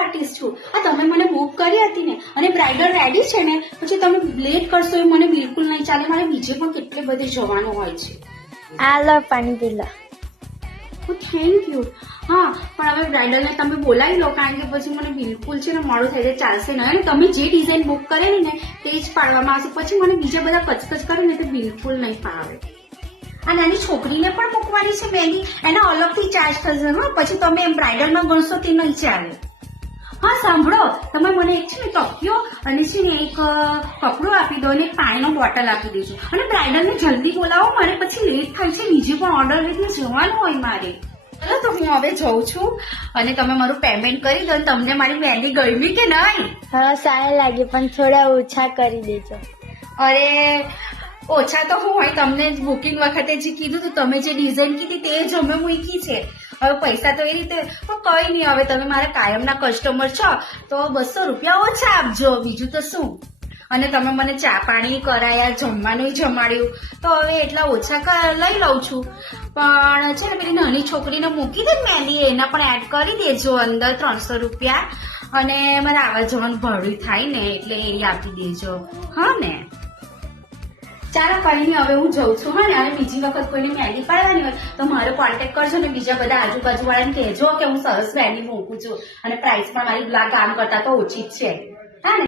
Artist છું. આ તમે મને બુક કરી હતી ને અને બ્રાઇડલ રેડી છે ને, પછી તમે લેટ કરશો એ મને બિલકુલ નહીં ચાલે. મારે બીજે પણ કેટલે બધે જવાનું હોય છે. આ લો પાણી પી લો. Thank you. હા, પણ હવે બ્રાઇડલને તમે બોલાવી લો, કારણ કે પછી મને બિલકુલ છે ને મોડું થઈ જાય, ચાલશે નહીં. અને તમે જે ડિઝાઇન બુક કરેલી ને તે જ પાડવામાં આવશે. પછી મને બીજા બધા કચકચ કરે ને તો બિલકુલ નહીં ફાવે. આ નાની છોકરીને પણ મૂકવાની છે મહેંદી, એના અલગથી ચાર્જ થશે. હા, પછી તમે એમ બ્રાઇડલમાં ગણશો તે નહીં ચાલે. હા સાંભળો, તમે મને એક છે ને તકિયો અને છે ને એક કપડું આપી દો અને એક પાણીનો બોટલ આપી દેજો. અને બ્રાઇડલને જલ્દી બોલાવો, મારે પછી લેટ થાય છે, બીજે પણ ઓર્ડર લઈને જવાનું હોય મારે. ચલો તો હું હવે જઉં છું અને તમે મારું પેમેન્ટ કરી દો. તમને મારી મહેંદી ગમી કે નહીં? હા સારા લાગે, પણ થોડા ઓછા કરી દેજો. અરે ઓછા તો હું હોય, તમને બુકિંગ વખતે જે કીધું તું, તમે જે ડિઝાઇન કીધી તે જ અમે મૂકી છે. હવે પૈસા તો એ રીતે પણ કઈ નહીં. હવે તમે મારા કાયમના કસ્ટમર છો તો 200 રૂપિયા ઓછા આપજો, બીજું તો શું. અને તમે મને ચા પાણી કરાયા, જમવાનું જમાડ્યું, તો હવે એટલા ઓછા લઈ લઉં છું. પણ છે ને પેલી નાની છોકરીને મૂકી દે મહેંદી, એના પણ એડ કરી દેજો અંદર 300 રૂપિયા. અને મારે આવા જવાનું ભાડું થાય ને એટલે એ આપી દેજો. હા ને, ચાલો કઈ નહીં, હવે હું જઉં છું. હા ને, અને બીજી વખત કોઈને મહેંદી પાડવાની હોય તો મારો કોન્ટેક્ટ કરજો ને બીજા બધા આજુબાજુ વાળાને કહેજો કે હું સરસ મહેંદી મૂકું છું અને પ્રાઇસ પણ મારી કામ કરતા તો ઓછી જ છે. હા ને.